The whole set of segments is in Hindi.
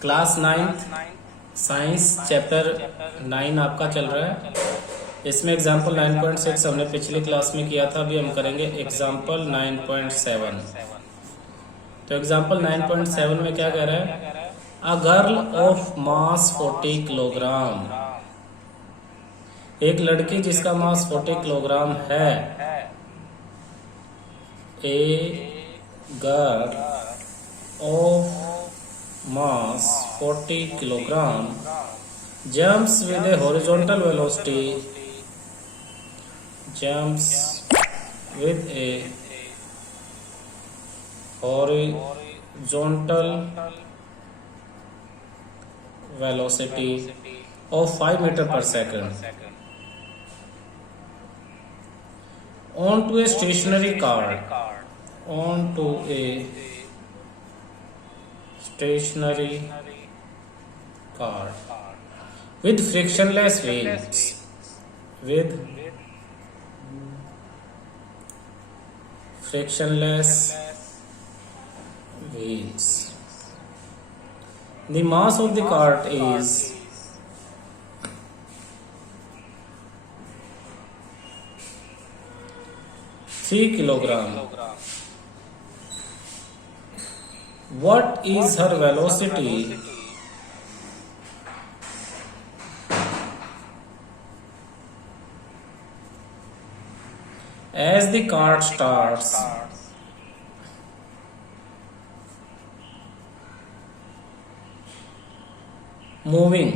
क्लास 9th साइंस चैप्टर 9 आपका चल रहा है। इसमें एग्जाम्पल 9.6 हमने पिछली क्लास में किया था, अभी हम करेंगे एग्जाम्पल 9.7। तो एग्जाम्पल 9.7 में क्या कह रहा है? A girl of mass 40 kilogram, एक लड़की जिसका मास 40 किलोग्राम है। A girl of mass 40 kilogram jumps with a horizontal velocity, jumps with a horizontal velocity of 5 meter per second onto a stationary car, onto a stationary car with frictionless wheels, with frictionless wheels. The mass of the cart is 3 kilogram. What is her velocity as the cart starts moving?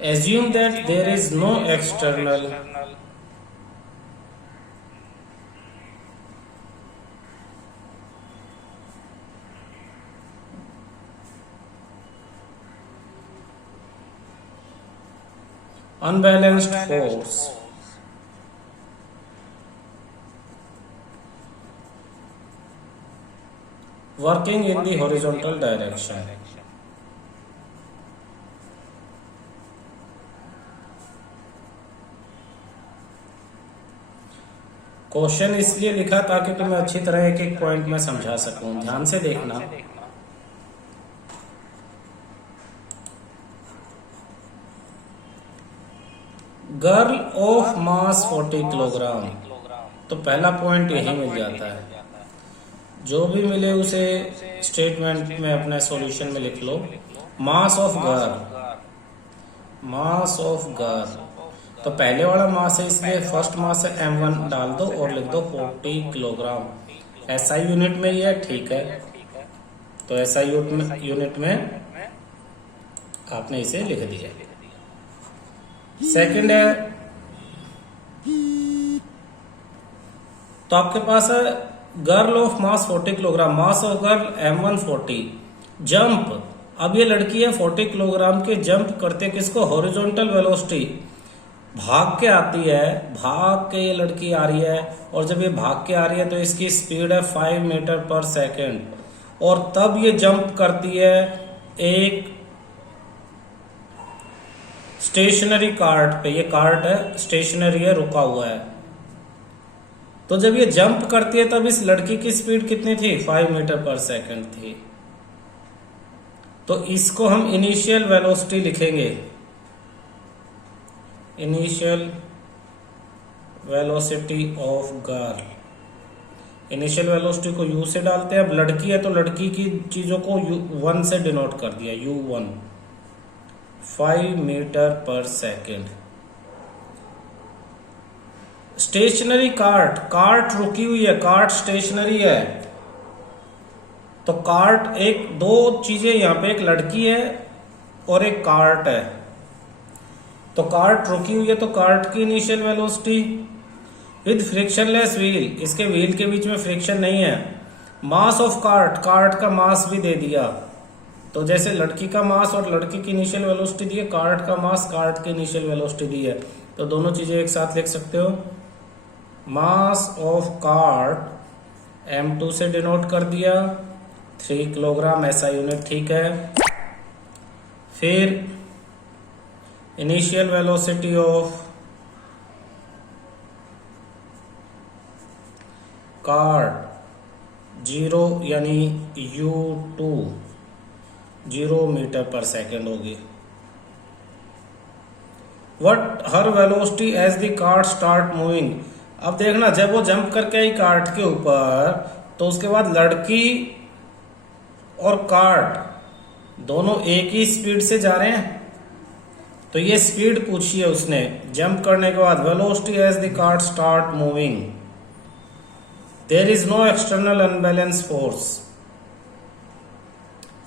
Assume that there is no external unbalanced force working in the horizontal direction. Question इसलिए लिखा ताकि तुम्हें अच्छी तरह एक एक पॉइंट में समझा सकूं। ध्यान से देखना। गर्ल ऑफ मास 40 किलोग्राम, तो पहला पॉइंट यही मिल जाता है। जो भी मिले उसे स्टेटमेंट में अपने सॉल्यूशन में लिख लो। Mass of girl, mass of girl, तो पहले वाला मास है इसलिए फर्स्ट मास है m1 डाल दो और लिख दो 40 किलोग्राम। SI यूनिट में ही है, ठीक है, तो SI यूनिट में आपने इसे लिख दिया। सेकंड है, तो आपके पास है girl of mass 40 kilogram, mass of girl m1 40, jump. अब ये लड़की है 40 किलोग्राम के जंप करते किसको? हॉरिजॉन्टल वेलोसिटी, भाग के आती है, भाग के ये लड़की आ रही है, और जब ये भाग के आ रही है तो इसकी स्पीड है 5 मीटर पर सेकेंड, और तब ये जंप करती है एक स्टेशनरी कार्ट पे। ये कार्ट है, स्टेशनरी है, रुका हुआ है। तो जब ये जंप करती है तब इस लड़की की स्पीड कितनी थी? 5 मीटर पर सेकेंड थी। तो इसको हम इनिशियल वेलोसिटी लिखेंगे, initial velocity of girl. Initial velocity को u से डालते हैं। अब लड़की है तो लड़की की चीजों को u1 से डिनोट कर दिया, u1, 5 मीटर पर सेकेंड। स्टेशनरी कार्ट, कार्ट रुकी हुई है, कार्ट स्टेशनरी है, तो कार्ट, एक दो चीजें यहां पे, एक लड़की है और एक कार्ट है। तो कार्ट रुकी हुई है तो कार्ट की initial velocity with frictionless wheel, इसके व्हील के बीच में फ्रिक्शन नहीं है। मास ऑफ कार्ट, कार्ट का मास भी दे दिया, तो जैसे लड़की का मास और लड़की की इनिशियल वेलोसिटी दी है, कार्ट का मास, कार्ट की इनिशियल वेलोसिटी दी है, तो दोनों चीजें एक साथ लिख सकते हो। मास ऑफ कार्ट m2 से डिनोट कर दिया, 3 किलोग्राम SI यूनिट, ठीक है। फिर initial velocity of cart zero यानी u2 0 मीटर पर सेकेंड होगी। What are velocity as the cart start moving. अब देखना, जब वो जंप करके आई कार्ट के ऊपर तो उसके बाद लड़की और कार्ट दोनों एक ही स्पीड से जा रहे हैं। तो ये स्पीड पूछी है उसने जंप करने के बाद। Velocity as the cart start moving, there is no external unbalance force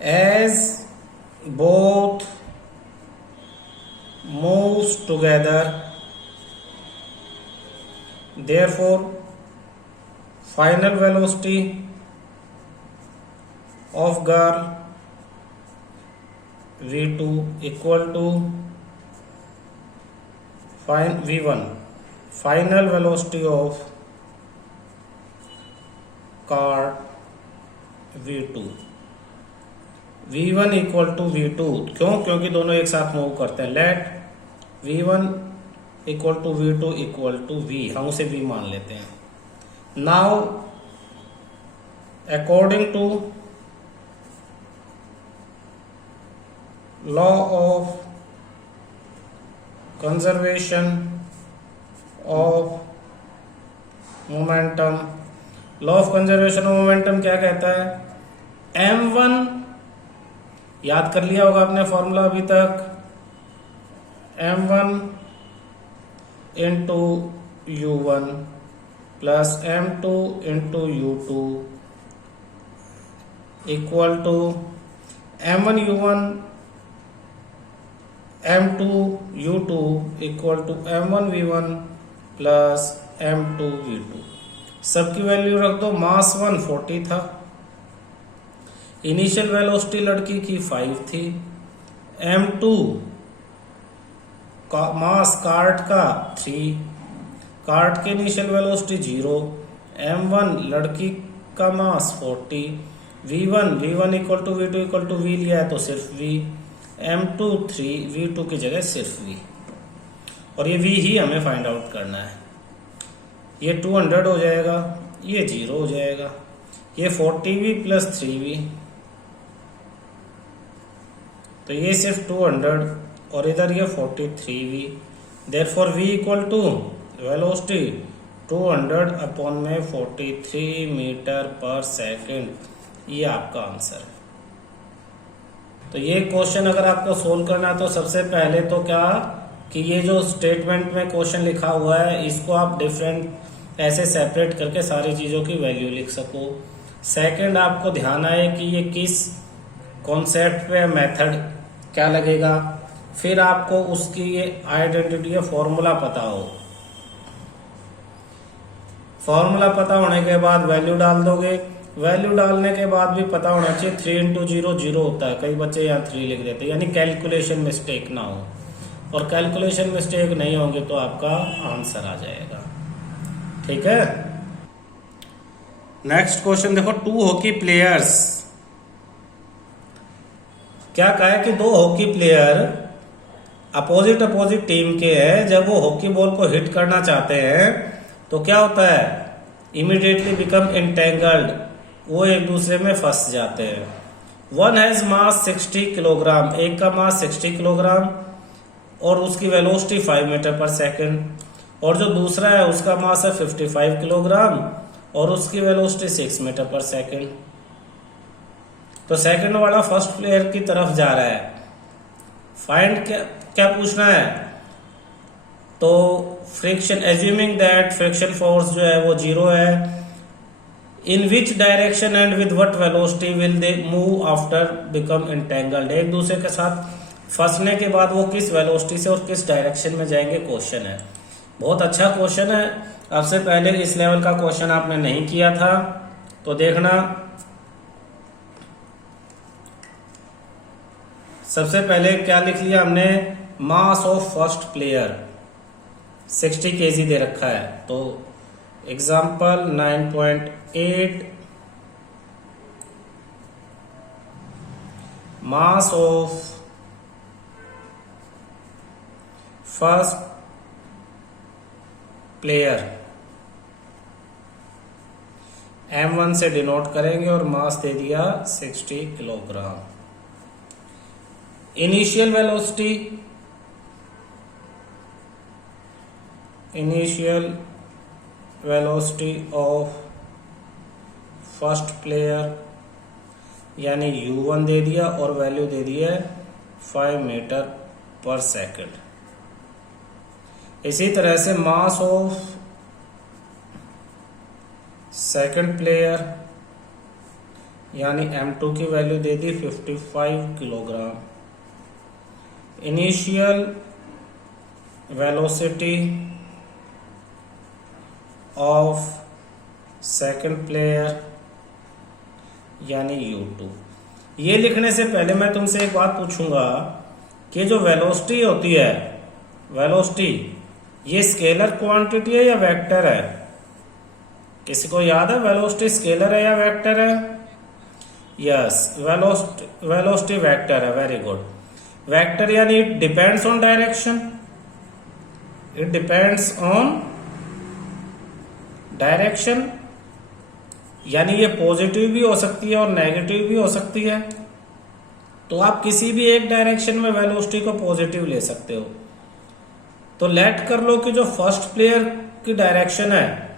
as both moves together, therefore final velocity of girl v2 equal to v1 final velocity of car v2 v1 equal to v2। क्यों? क्योंकि दोनों एक साथ मूव करते हैं। Let v1 equal to v2 equal to v, हम उसे v मान लेते हैं। Now according to law of conservation of momentum, law of conservation of momentum क्या कहता है? m1 याद कर लिया होगा आपने फॉर्मूला अभी तक, m1 into u1 plus m2 into u2 equal to m1 u1 m2 u2 equal to m1 v1 plus m2 v2। सबकी वैल्यू रख दो। मास 140 था, इनिशियल वेलोसिटी लड़की की 5 थी, m2 का मास कार्ट का 3, कार्ट की इनिशियल वेलोसिटी 0, m1 लड़की का mass 40, v1 equal to v2 equal to v लिया है तो सिर्फ v, m2 3, v2 की जगह सिर्फ v, और ये v ही हमें फाइंड आउट करना है। ये 200 हो जाएगा, ये 0 हो जाएगा, ये 40v प्लस 3v, तो ये सिर्फ 200 और इधर ये 43v। Therefore v equal to velocity 200 upon में 43 मीटर पर सेकेंड, ये आपका आंसर है। तो ये क्वेश्चन अगर आपको सोल्व करना है तो सबसे पहले तो क्या कि ये जो स्टेटमेंट में क्वेश्चन लिखा हुआ है इसको आप डिफरेंट ऐसे सेपरेट करके सारी चीज़ों की वैल्यू लिख सको। सेकंड, आपको ध्यान आए कि ये किस कॉन्सेप्ट पे मेथड क्या लगेगा, फिर आपको उसकी ये आइडेंटिटी या फॉर्मूला पता हो। फॉर्मूला पता होने के बाद वैल्यू डाल दोगे, वैल्यू डालने के बाद भी पता होना चाहिए 3 इंटू 0 0 होता है, कई बच्चे यहाँ 3 लिख देते हैं, यानी कैलकुलेशन मिस्टेक ना हो, और कैलकुलेशन मिस्टेक नहीं होंगे तो आपका आंसर आ जाएगा। ठीक है। नेक्स्ट क्वेश्चन देखो, 2 हॉकी प्लेयर्स, क्या कहा है कि 2 हॉकी प्लेयर अपोजिट टीम के हैं, जब वो हॉकी बॉल को हिट करना चाहते हैं तो क्या होता है? इमीडिएटली बिकम एंटेंगल्ड, वो एक दूसरे में फंस जाते हैं। वन हैज मास 60 किलोग्राम, एक का मास 60 किलोग्राम और उसकी वेलोसिटी 5 मीटर पर सेकेंड, और जो दूसरा है उसका मास है 55 किलोग्राम और उसकी वेलोसिटी 6 मीटर पर सेकेंड। तो सेकंड वाला फर्स्ट प्लेयर की तरफ जा रहा है। फाइंड क्या पूछना है? तो friction, assuming that friction force जो है वो 0 है, in which direction and with what velocity will they move after become entangled, एक दूसरे के साथ फंसने के बाद वो किस वेलोसिटी से और किस डायरेक्शन में जाएंगे, क्वेश्चन है। बहुत अच्छा क्वेश्चन है। आपसे पहले इस लेवल का क्वेश्चन आपने नहीं किया था तो देखना। सबसे पहले क्या लिख लिया हमने? Mass of first player 60 kg दे रखा है, तो example 9.8 mass of first player m1 से डिनोट करेंगे और मास दे दिया 60 kilogram. Initial velocity of first player यानी u1 दे दिया और वैल्यू दे दी है 5 मीटर पर सेकंड। इसी तरह से मास ऑफ सेकंड प्लेयर यानी m2 की value they the 55 kilogram. Initial velocity of second player यानी u2। ये लिखने से पहले मैं तुमसे एक बात पूछूंगा कि जो वेलोसिटी होती है, वेलोसिटी ये स्केलर क्वांटिटी है या वेक्टर है? किसी को याद है वेलोसिटी स्केलर है या वेक्टर है? यस, वेलोसिटी वेक्टर है। Very good. वेक्टर यानी it depends on direction, it depends on direction, यानी ये पॉजिटिव भी हो सकती है और नेगेटिव भी हो सकती है। तो आप किसी भी एक डायरेक्शन में वेलोसिटी को पॉजिटिव ले सकते हो। तो लेट कर लो कि जो फर्स्ट प्लेयर की डायरेक्शन है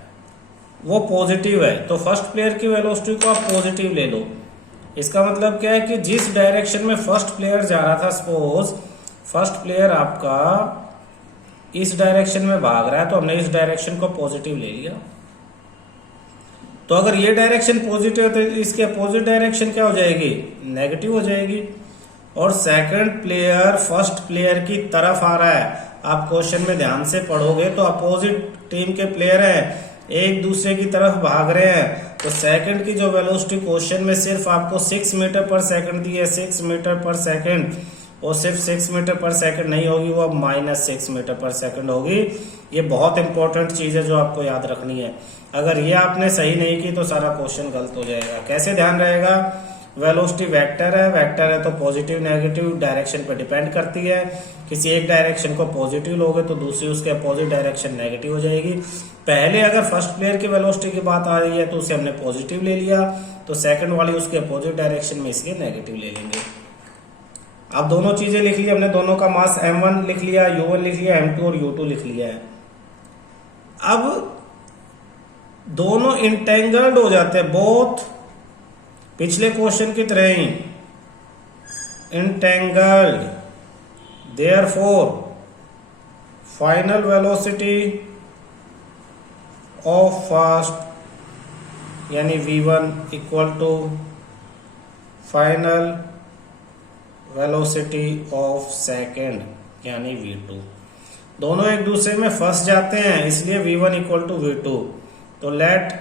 वो पॉजिटिव है, तो फर्स्ट प्लेयर की वेलोसिटी को आप पॉजिटिव ले लो। इसका मतलब क्या है कि जिस डायरेक्शन में फर्स्ट प्लेयर जा रहा था, सपोज फर्स्ट प्लेयर आपका इस डायरेक्शन में भाग रहा है, तो हमने इस डायरेक्शन को पॉजिटिव ले लिया। तो अगर ये डायरेक्शन पॉजिटिव है तो इसके अपोजिट डायरेक्शन क्या हो जाएगी? नेगेटिव हो जाएगी। और सेकंड प्लेयर फर्स्ट प्लेयर की तरफ आ रहा है। आप क्वेश्चन में ध्यान से पढ़ोगे तो अपोजिट टीम के प्लेयर हैं, एक दूसरे की तरफ भाग रहे हैं। तो सेकंड की जो वेलोसिटी क्वेश्चन में सिर्फ आपको 6 मीटर पर सेकंड दी है, 6 मीटर पर सेकंड, और सिर्फ 6 मीटर पर सेकंड नहीं होगी, वो अब -6 मीटर पर सेकंड होगी। ये बहुत इंपॉर्टेंट चीज है जो आपको याद रखनी है। अगर ये आपने सही नहीं की तो सारा क्वेश्चन गलत हो जाएगा। कैसे ध्यान रहेगा? वेलोसिटी वेक्टर है तो पॉजिटिव नेगेटिव डायरेक्शन पे डिपेंड करती है। किसी एक डायरेक्शन को पॉजिटिव लोगे तो दूसरी उसके अपोजिट डायरेक्शन नेगेटिव हो जाएगी। पहले अगर फर्स्ट प्लेयर की वेलोसिटी की बात आ रही है तो उसे हमने पॉजिटिव ले लिया, तो सेकंड वाली उसके अपोजिट डायरेक्शन में इसके नेगेटिव ले लेंगे। अब दोनों चीजें लिख ली हमने, दोनों का मास m1 लिख लिया, u1 लिख लिया, m2 और u2 लिख लिया है। अब दोनों इंटेंगल्ड हो जाते हैं, बोथ पिछले क्वेश्चन की तरह ही entangled. Therefore final velocity of first यानी v1 equal to final velocity of second यानी v2। दोनों एक दूसरे में फंस जाते हैं, इसलिए v1 इक्वल टू v2। तो लेट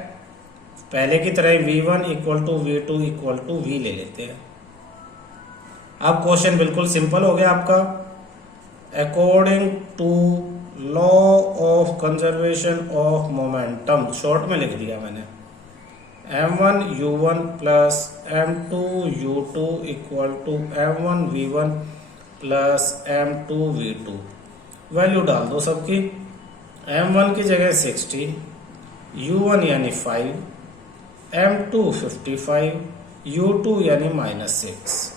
पहले की तरह v1 equal to v2 equal to v ले लेते हैं। अब क्वेश्चन बिल्कुल सिंपल हो गया आपका। According to law of conservation of momentum, short में लिख दिया मैंने, m1 u1 plus m2 u2 equal to m1 v1 plus m2 v2। Value डाल दो सबकी। m1 की जगह 60, u1 यानी 5, m2 55, u2 यानी -6।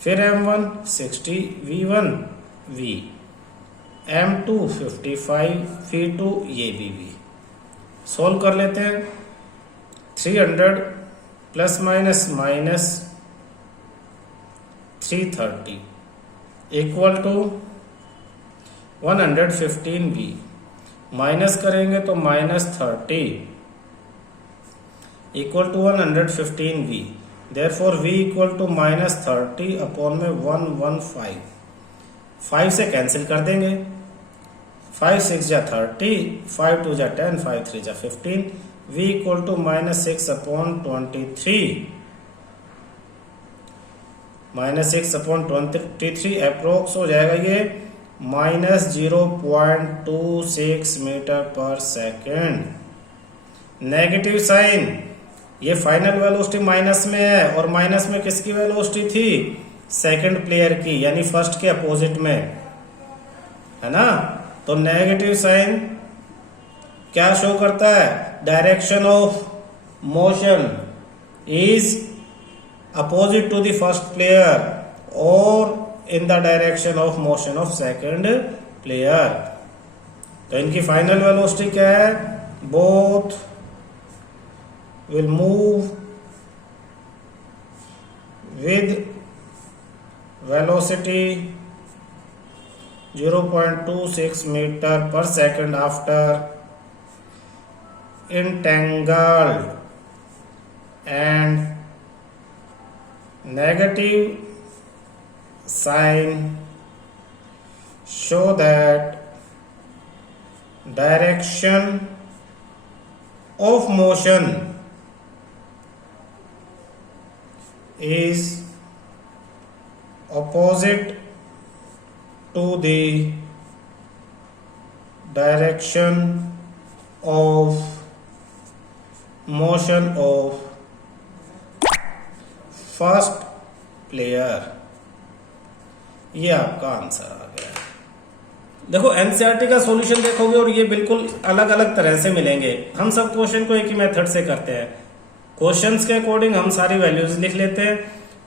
फिर m1 60, v1 v, m2 55, v2 ये भी v। सोल्व कर लेते हैं। 300 plus minus minus 330 equal to 115v। Minus करेंगे तो -30 equal to 115v। Therefore v equal to -30 upon में 115। 5 से कैंसिल कर देंगे। 5 6 जा 30, 5 2 जा 10, 5 3 जा 15। v equal to -6 upon 23, -6 upon 23 अप्रोक्स हो जाएगा ये -0.26 मीटर पर सेकेंड। नेगेटिव साइन, ये फाइनल वेलोसिटी माइनस में है, और माइनस में किसकी वेलोसिटी थी? सेकंड प्लेयर की, यानी फर्स्ट के अपोजिट में, है ना। तो नेगेटिव साइन क्या शो करता है? Direction of motion is opposite to the first player or in the direction of motion of second player. तो इनकी फाइनल वेलोसिटी क्या है? Both will move with velocity 0.26 meter per second after entangled, and negative sign show that direction of motion is opposite to the direction of motion of first player. ये आपका आंसर आ गया। देखो एनसीईआरटी का सॉल्यूशन देखोगे और ये बिल्कुल अलग अलग तरह से मिलेंगे। हम सब क्वेश्चन को एक ही मेथड से करते हैं। क्वेश्चंस के अकॉर्डिंग हम सारी वैल्यूज लिख लेते हैं,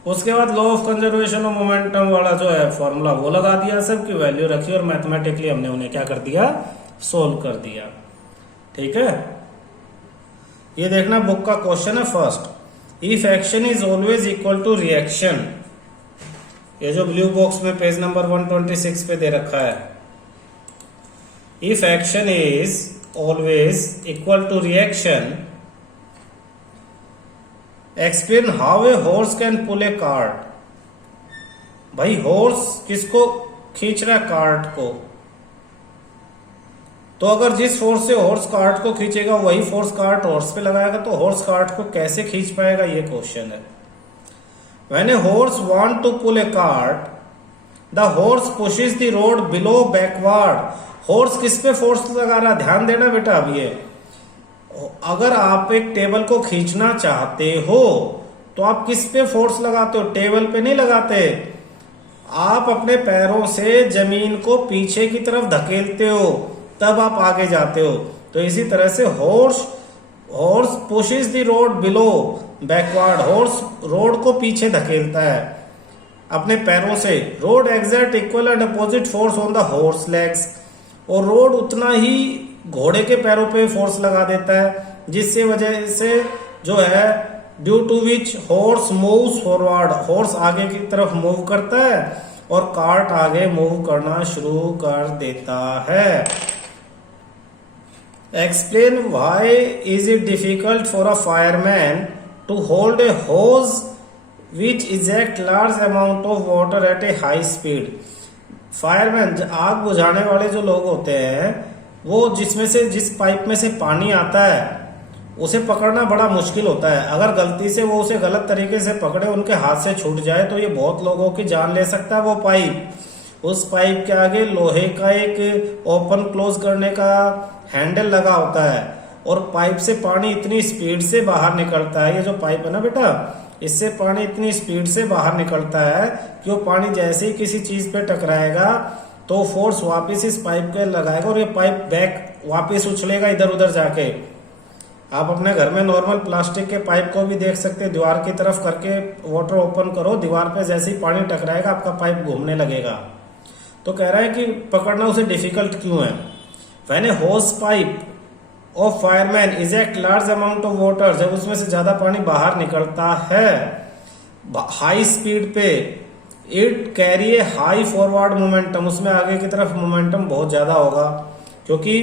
उसके बाद law of conservation of momentum वाला जो है फॉर्मूला वो लगा दिया, सबकी वैल्यू रखी और मैथमेटिकली हमने उन्हें क्या कर दिया? सोल्व कर दिया। ठीक है, ये देखना बुक का क्वेश्चन है first, if action is always equal to reaction. ये जो ब्लू बॉक्स में पेज नंबर 126 पे दे रखा है, if action is always equal to reaction, explain how a horse can pull a cart. भाई हॉर्स किसको खींच रहा है? कार्ट को। तो अगर जिस फोर्स से हॉर्स कार्ट को खींचेगा वही फोर्स कार्ट हॉर्स पे लगाएगा तो हॉर्स कार्ट को कैसे खींच पाएगा? ये क्वेश्चन है। When a horse want to pull a cart, the horse pushes the road below backward. Horse किस पे फोर्स लगा रहा है? ध्यान देना बेटा। अब ये अगर आप एक टेबल को खींचना चाहते हो तो आप किस पे फोर्स लगाते हो? टेबल पे नहीं लगाते, आप अपने पैरों से जमीन को पीछे की तरफ धकेलते हो, तब आप आगे जाते हो। तो इसी तरह से horse pushes the road below backward. Horse road को पीछे धकेलता है अपने पैरों से। Road exert equal and opposite force on the horse legs. और रोड उतना ही घोड़े के पैरों पे फोर्स लगा देता है, जिससे वजह से जो है due to which horse moves forward. Horse आगे की तरफ मूव करता है और कार्ट आगे मूव करना शुरू कर देता है। Explain why is it difficult for a fireman to hold a hose which eject large amount of water at a high speed. Fireman, आग बुझाने वाले जो लोग होते हैं, वो जिस पाइप में से पानी आता है उसे पकड़ना बड़ा मुश्किल होता है। अगर गलती से वो उसे गलत तरीके से पकड़े, उनके हाथ से छूट जाए तो ये बहुत लोगों की जान ले सकता है। वो पाइप, उस पाइप के आगे लोहे का एक ओपन क्लोज करने का हैंडल लगा होता है और पाइप से पानी इतनी स्पीड से बाहर निकलता है। ये जो पाइप है ना बेटा, इससे पानी इतनी स्पीड से बाहर निकलता है कि वो पानी जैसे ही किसी चीज पे टकराएगा तो फोर्स वापस इस पाइप के लगाएगा और ये पाइप बैक वापस उछलेगा इधर उधर जाके। आप अपने घर में नॉर्मल प्लास्टिक के पाइप को भी देख सकते हैं, दीवार की तरफ करके वाटर ओपन करो, दीवार पे जैसे ही पानी टकराएगा आपका पाइप घूमने लगेगा। तो कह रहा है कि पकड़ना उसे डिफिकल्ट क्यों है। When a hose pipe of fireman eject large amount of water, जब उसमें से ज्यादा पानी बाहर निकलता है हाई स्पीड पे, it carry a high forward momentum, उसमें आगे की तरफ मोमेंटम बहुत ज्यादा होगा क्योंकि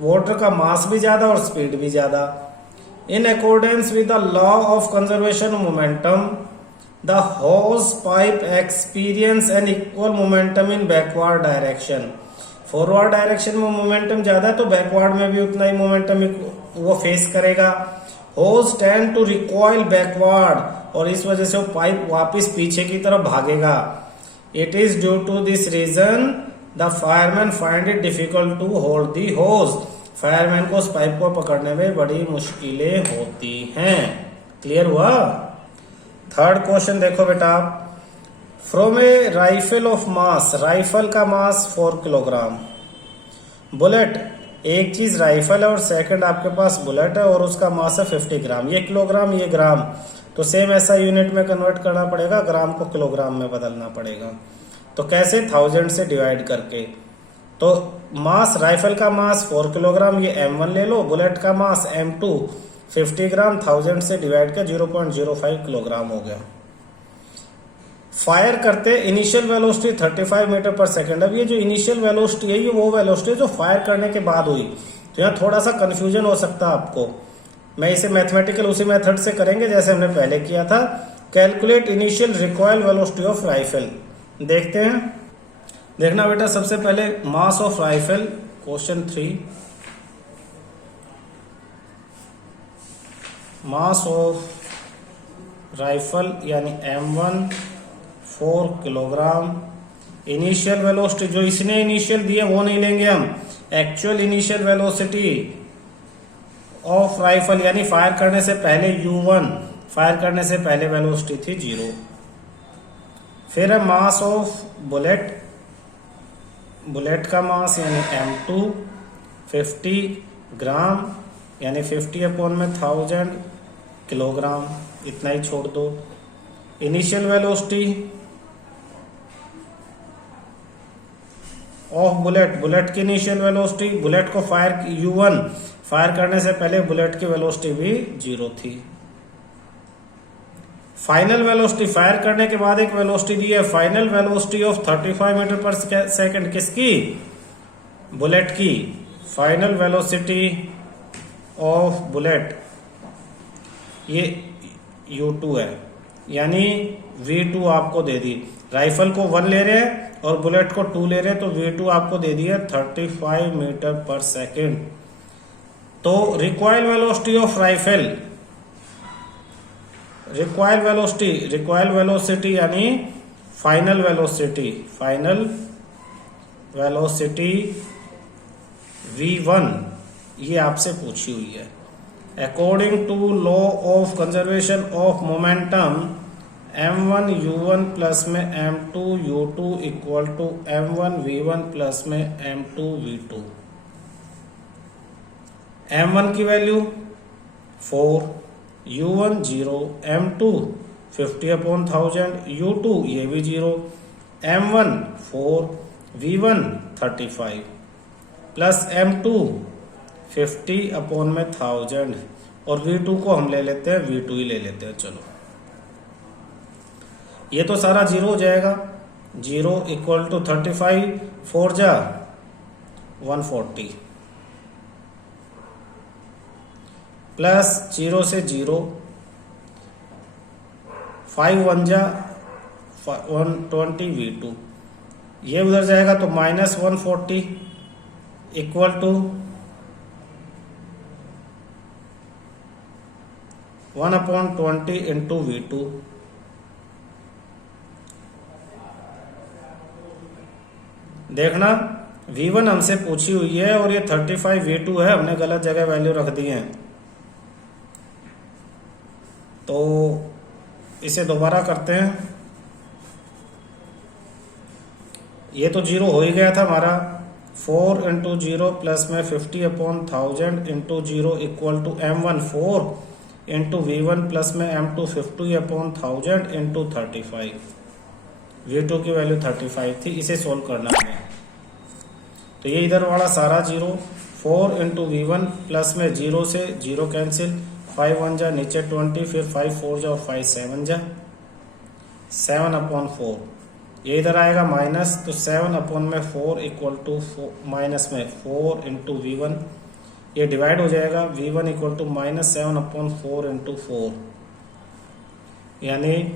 वाटर का मास भी ज्यादा और स्पीड भी ज्यादा। In accordance with the law of conservation momentum, the hose pipe experience an equal momentum in backward direction. Forward direction में मोमेंटम ज्यादा है तो बैकवर्ड में भी उतना ही मोमेंटम वो फेस करेगा। होज टेंड टू रिकॉइल बैकवर्ड, और इस वजह से वो पाइप वापस पीछे की तरफ भागेगा। It is due to this reason the fireman find it difficult to hold the hose. Fireman को उस पाइप को पकड़ने में बड़ी मुश्किलें होती हैं। क्लियर हुआ? थर्ड क्वेश्चन देखो बेटा, from A rifle of mass, rifle का मास 4 किलोग्राम, बुलेट एक चीज राइफल है और सेकंड आपके पास बुलेट है और उसका मास है 50 ग्राम, ये किलोग्राम ये ग्राम, तो सेम ऐसा यूनिट में कन्वर्ट करना पड़ेगा, ग्राम को किलोग्राम में बदलना पड़ेगा। तो कैसे? 1000 से डिवाइड करके। तो मास, राइफल का मास 4 किलोग्राम, ये M1 ले लो, बुलेट का मास M2 50 ग्राम, 1000 से डिवाइड कर 0.05 किलोग्राम हो गया। फायर करते इनिशियल वेलोसिटी 35 मीटर पर सेकंड। अब ये जो इनिशियल वेलोसिटी है ये वो वेलोसिटी है जो फायर करने के बाद हुई, तो यहाँ थोड़ा सा कंफ्यूजन हो सकता है आपको। मैं इसे मैथमेटिकल उसी मेथड से करेंगे जैसे हमने पहले किया था। Calculate initial recoil velocity of rifle. देखते हैं, देखना बेटा, सबसे पहले mass of rifle, question 3, mass of rifle यानी M1 4 किलोग्राम। इनिशियल वेलोसिटी जो इसने इनिशियल दिया वो नहीं लेंगे हम, actual initial velocity of rifle यानी फायर करने से पहले U1, फायर करने से पहले वेलोसिटी थी 0। फिर है मास ऑफ बुलेट, बुलेट का मास यानी M2 50 ग्राम यानी 50 अपॉन में 1000 किलोग्राम, इतना ही छोड़ दो। Initial velocity of bullet, bullet की इनिशियल वेलोसिटी, बुलेट को फायर U1 फायर करने से पहले बुलेट की वेलोसिटी भी 0 थी। फाइनल वेलोसिटी, फायर करने के बाद एक वेलोसिटी दी है, फाइनल वेलोसिटी ऑफ 35 मीटर पर सेकंड, किसकी? बुलेट की। फाइनल वेलोसिटी ऑफ बुलेट ये U2 है, यानी V2 आपको दे दी। राइफल को 1 ले रहे हैं और बुलेट को 2 ले रहे हैं, तो V2 आपको दे दिया 35 मीटर पर सेकेंड। तो required velocity of rifle, required velocity यानी final velocity, final velocity V1 ये आपसे पूछी हुई है। According to law of conservation of momentum M1 U1 plus में M2 U2 equal to M1 V1 plus में M2 V2। M1 की value 4, U1 0, M2 50 upon 1000, U2 ये भी 0, M1 4, V1 35 plus M2 50 upon में 1000 और V2 को हम ले लेते हैं, V2 ही ले लेते हैं। चलो ये तो सारा 0 हो जाएगा, 0 इक्वल टू 35, 4 जा 140 प्लस 0 से 0, 5 1 जा 120 V2, ये उधर जाएगा तो minus 140 equal to 1/20 into V2। देखना V1 हमसे पूछी हुई है और ये 35 V2 है, हमने गलत जगह वैल्यू रख दी है, तो इसे दोबारा करते हैं। ये तो 0 हो ही गया था हमारा, 4 इंटू 0 प्लस में 50 upon 1000 into 0 equal to M1 4 into V1 plus में M2 50 अपॉन 1000 इंटू 35। V2 की वैल्यू 35 थी, इसे सोल्व करना है। तो ये इधर वाला सारा 0, 4 इंटू V1 प्लस में 0 से 0 कैंसिल, 5 1 जा नीचे 20, फिर 5 4 जा और 5 7 जा, 7 अपॉन 4, ये इधर आएगा माइनस, तो 7 अपॉन में 4 इक्वल टू माइनस में 4 इंटू V1, ये डिवाइड हो जाएगा, V1 equal to minus 7 upon 4 into 4, यानी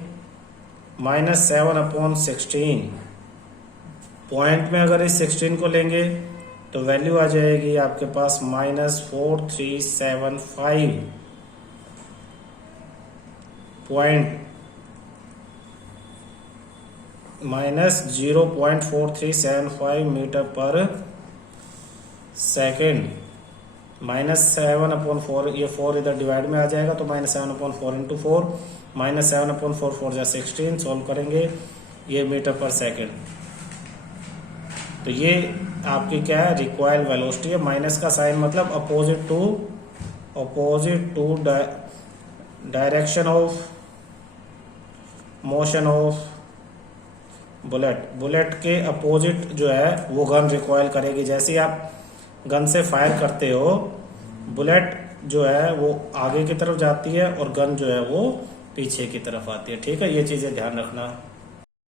माइनस 7 अपॉन 16। पॉइंट में अगर इस 16 को लेंगे तो वैल्यू आ जाएगी आपके पास -4375 पॉइंट, -0.4375 मीटर पर सेकेंड। -7/4, ये 4 इधर डिवाइड में आ जाएगा, तो -7/4 इंटू 4, -7/4 4 जा 16, सॉल्व करेंगे, ये मीटर पर सेकेंड। तो ये आपकी क्या है, रिकॉइल वेलोसिटी है। माइनस का साइन मतलब opposite to direction of motion of bullet के अपोजिट जो है वो गन रिकॉइल करेगी। जैसे ही आप गन से फायर करते हो, बुलेट जो है वो आगे की तरफ जाती है और गन जो है वो पीछे की तरफ आती है। ठीक है, ये चीजें ध्यान रखना।